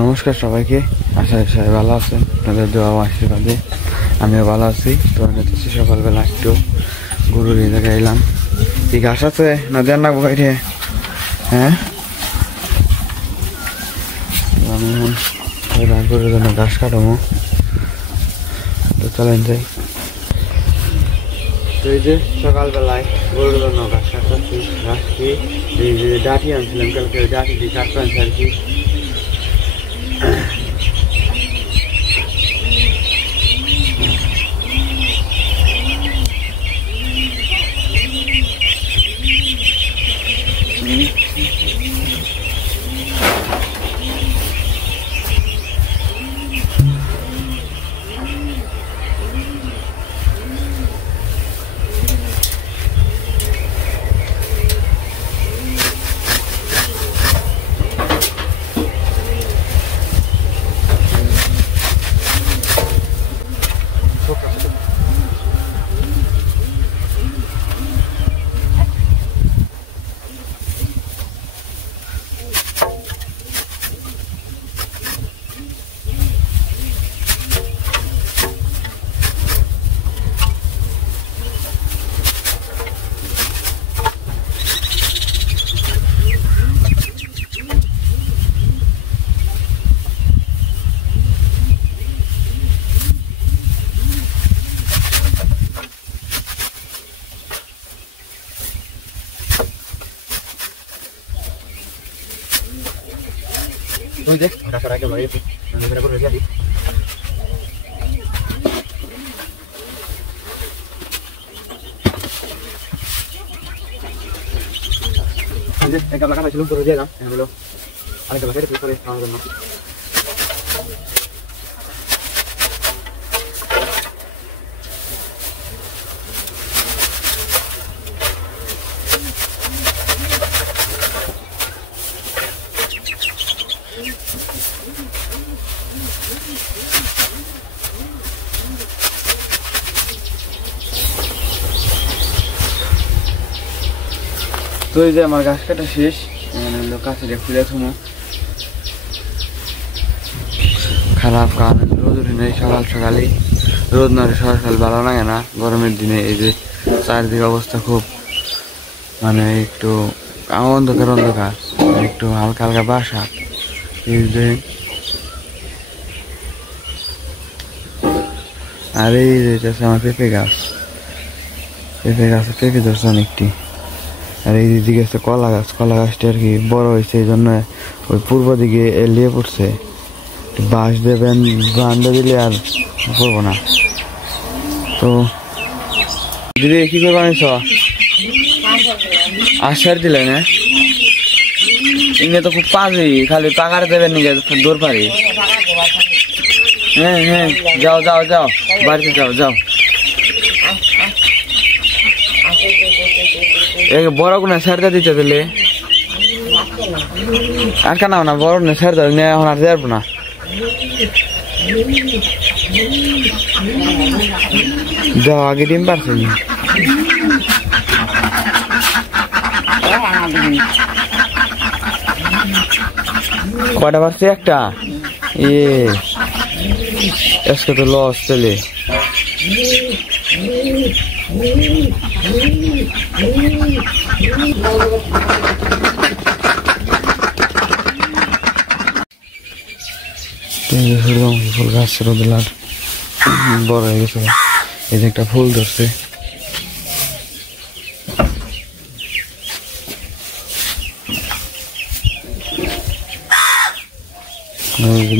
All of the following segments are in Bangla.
নমস্কার সবাইকে, আশা করি সবাই ভালো আছেন। আপনাদের দোয়া ও আশীর্বাদে আমিও ভালো আছি। তো এনেছি সকালবেলা একটু গরুর এই জায়গায় এলাম। কি ঘাস আছে না দেন না বাইরে? হ্যাঁ, আমি এখন গরুর জন্য ঘাস কাটাবো, তো চলেন যাই। তো এই যে সকালবেলায় গরুর জন্য ঘাস কাটতেছি। ঘাস কি এই যে ডাঁটি আনছিলাম কালকে, ওই ডাঁটি দিয়ে কাটতে আনছি আর কি। Tuh deh, rasa aja baik. Nanti kita pergi lagi. Tuh deh, agak belakang aja belum pergi aja, yang belum. Ada kelas ada pergi kalau belum. তো এই যে আমার ঘাস কাটা শেষ, কাছে খুলে থুমো। খারাপ কারণ রোদ উঠে নেই, সকাল সকালে রোদ না সকাল ভালো লাগে না। গরমের দিনে এই যে চারদিকে অবস্থা খুব মানে একটু অন্ধকার অন্ধকার, একটু হালকা হালকা বাসা। এই যে আর এই যে আমার পেঁপে গাছ পেঁপে ধরছে অনেকটি। আর এই দিকে আছে কলা গাছটা আর কি বড় হয়েছে, এই জন্য ওই পূর্ব দিকে এলিয়ে পড়ছে। বাঁশ দেবেন বান্ধে দিলে আর পড়বো না। তো দিদি কি করে বানিয়েছ? আশ্বার দিলে না? ইংরে তো খুব পাজি, খালি পাকার দেবেন নাকি দৌড় পারি? হ্যাঁ হ্যাঁ, যাও যাও যাও, বাড়িতে যাও যাও। বড় কোনো সারটা দিতে দিলে আর কেন না, বড় না সার দিলে এখন আর যাবো না। যাও, আগে ডিম পারছে কয়টা পারছে? একটা। আজকে তো লস চলে। ফুল গাছ রোদলার বড় হয়ে গেছে, এই যে একটা ফুল ধরছে।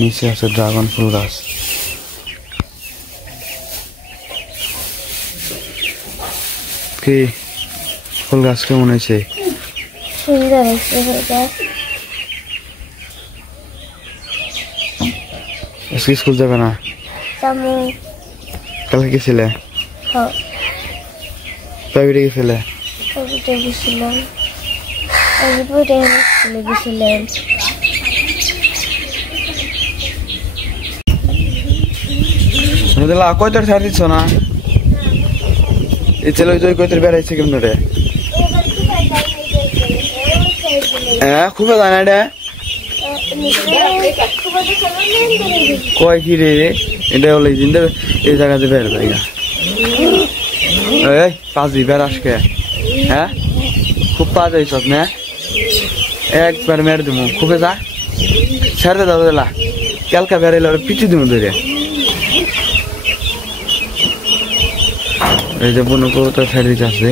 নিচে আছে ড্রাগন ফুল গাছ। কি ফুল গাছ কেমন হয়েছে? সুন্দর হয়েছে ফুল গাছ। আজকে স্কুল যাবে না? কালকে গেছিলে? প্রাইভেটে গেছিলে? প্রাইভেটে গেছিলাম। স্কুলে গেছিলাম। কয়টার ছাড় দিচ্ছ না? এই ছেলে ওই কয়টার বেড়াইছে কেমন রে? হ্যাঁ, খুব জানা এটা। কয় কি রে এটা হলে জিন্দে এই জায়গাতে বের জায়গা এই পাজি বের আসকে হ্যাঁ খুব পাজ হইছ না একবার মেরে দিমু খুবে যা ছেড়ে দাও দিলা কালকা বেড়াইলে ওরা পিছু দিমু ধরে এই যে বনু কবুতর ছেড়ে দিতে আছে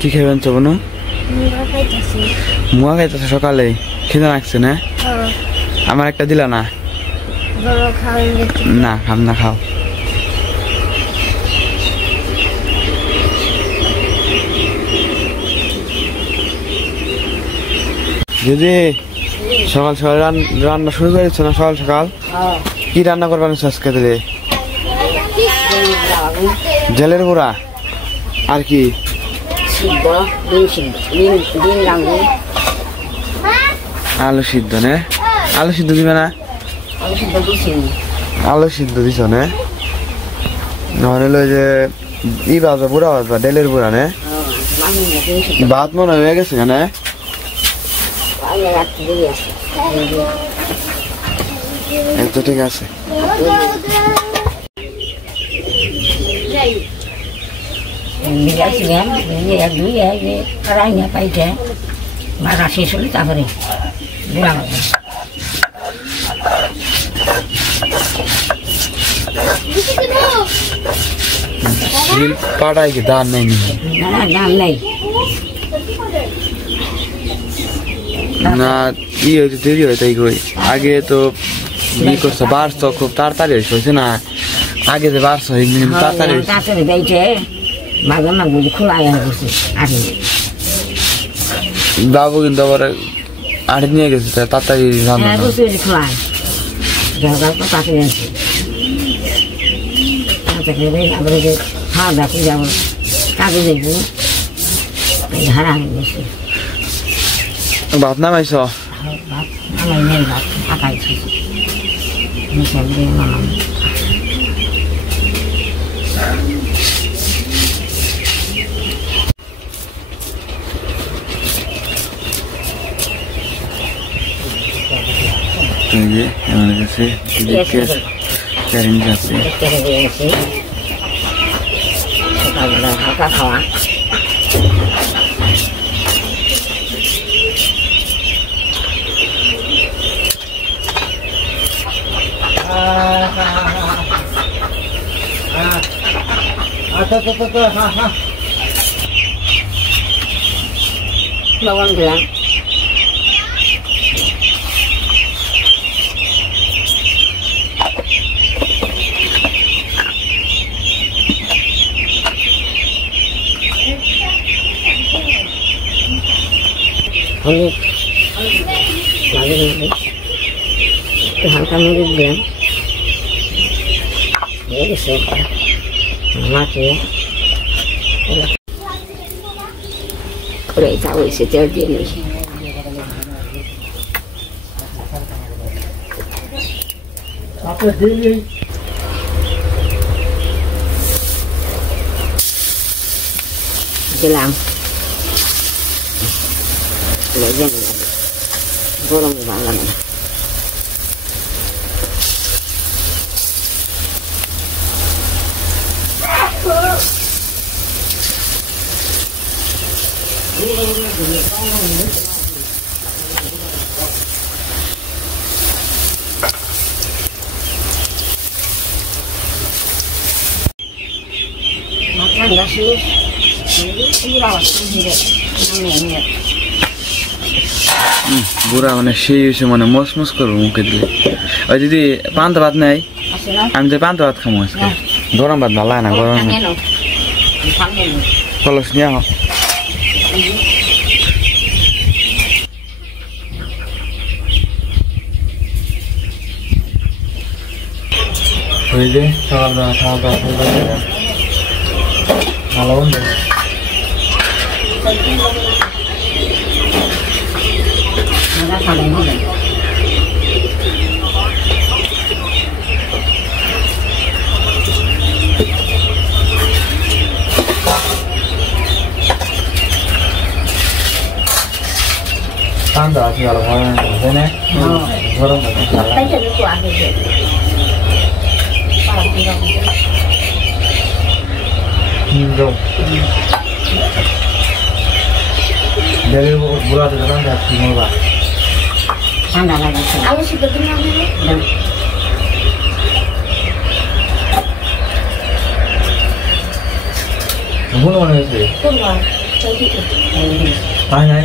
কি খাইবেন তো বোনো মুয়া খাইতেছে সকালে খিদে লাগছে না আমার একটা দিলা না না খাম না খাও যদি সকাল সকাল রান্না শুরু করেছো না সকাল সকাল কি রান্না করবেন আজকে দিলে জেলের গুঁড়া আর কি আলু সিদ্ধ নে আলু সিদ্ধ দিবে না আলু সিদ্ধ দিছ নে নহলে যে ই বাজা বুড়া বাজবা ডেলের বুড়া নে ভাত মনে হয়ে গেছে না তো ঠিক আছে মারা শেষ হলে তারপরে পাড়ায় কি দান নেই দাম নেই না ই হয়েছে দেরি হয় তাই কই আগে তো ই করছে বাড়ছো খুব তাড়াতাড়ি হয়েছে না আগে যে বাড়ছো তাড়াতাড়ি বেঁচে মাঝে মাঝে খোলা গেছে আগে বাবু কিন্তু আবার আড়ে নিয়ে গেছে তাড়াতাড়ি খোলা তাড়াতাড়ি আছে খাওয়া দাওয়া করে যাবো কাজে দেখবো ধারা হয়ে গেছে ভাত নামাইছ ভাত আমার নেই ভাত আঁকাইছি মিশাল দিয়ে নামাই আমার কাছে চ্যালেঞ্জ আছে সকালবেলা হালকা খাওয়া লবণ দিলাম হলুদ মাঝে মাঝে একটু হালকা মরিচ দিলাম দিয়ে গেছে মাখিয়ে করে এটা হয়েছে তেল দিয়ে নিই দিলাম গরম ভালো লাগে না বুড়া মানে সেই হয়েছে মানে মসমস করবো মুখে দিলে। ওই দিদি পান্তা ভাত নেই, আমি তো পান্তা ভাত খাবো আজকে। গরম ভাত ভালো লাগে না, গরম কলস নিয়ে আহ। ওই যে সকালবেলা খাওয়া দাওয়া ভালো বন্ধু পান্তা আছে ভালো ভালো না গরম বুড়া তো দোকান যাচ্ছি মোবা ঠান্ডা লাগাচ্ছে আলু সিদ্ধ দিন ভুল মনে হয়েছে তাই নাই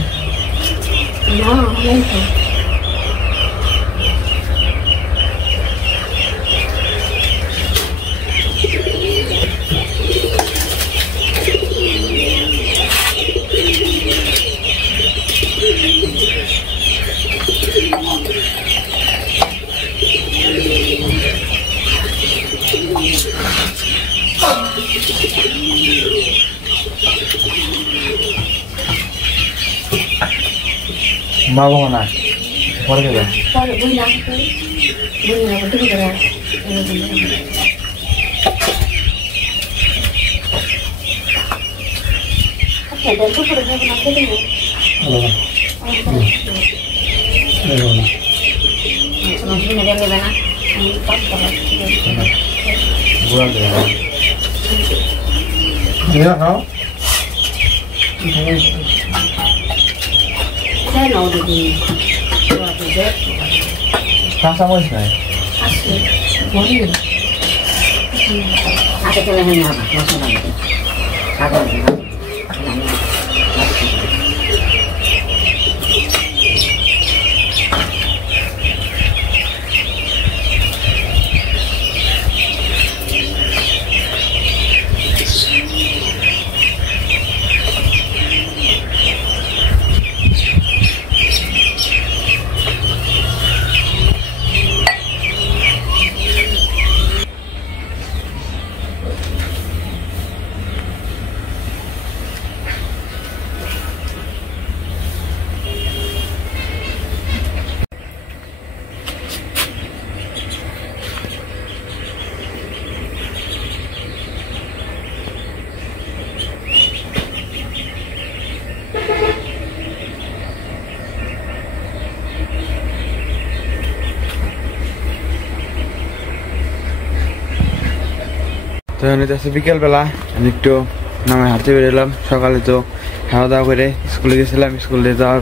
বাবু না পরে দেবে পরে বুঝলাম ঠিক আছে আচ্ছা দেখো পরে যাবো না খেতে দেবো মশলা দেবে না বুড়া দেবে নিয়ে খাও no দিদি কাঁচা মরিচ নাই আগে চলে হয়ে যাবে মশলা দিতে আগে তো আছে বিকেলবেলা আমি একটু নামে হাঁটতে বেরোলাম। সকালে তো খাওয়া দাওয়া করে স্কুলে গেছিলাম, স্কুলে যাওয়ার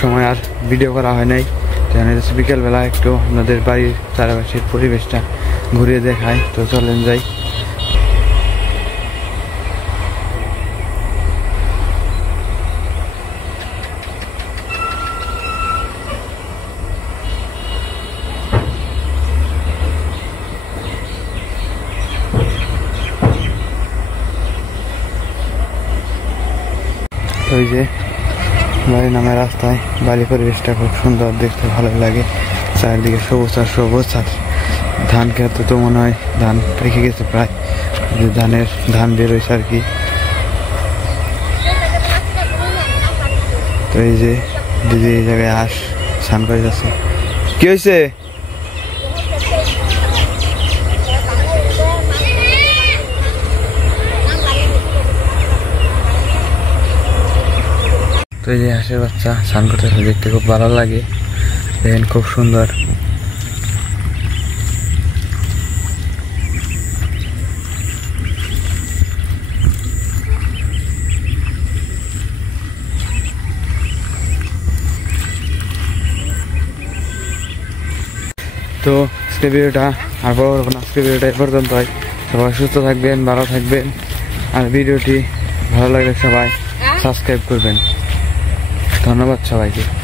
সময় আর ভিডিও করা হয় নাই। তো আছে বিকেলবেলা একটু আপনাদের বাড়ির চারপাশের পরিবেশটা ঘুরিয়ে দেখাই। তো চলেন যাই। ওই যে বাড়ি নামের রাস্তায় বাড়ির পরিবেশটা খুব সুন্দর, দেখতে ভালো লাগে। চারিদিকে সবুজ আর সবুজ, আর ধান খেত তো মনে হয় ধান পেকে গেছে প্রায়, যে ধান বেরোইছে আর কি। তো এই যে দিদি এই জায়গায় স্নান করে যাচ্ছে। কি হয়েছে? তো এই যে হাঁসের বাচ্চা স্নান করতেছে, দেখতে খুব ভালো লাগে। দেখেন খুব সুন্দর। তো আজকে ভিডিওটা আর বড় বড় আজকে ভিডিওটা এ পর্যন্ত হয়। সবাই সুস্থ থাকবেন, ভালো থাকবেন, আর ভিডিওটি ভালো লাগলে সবাই সাবস্ক্রাইব করবেন। ধন্যবাদ সবাইকে।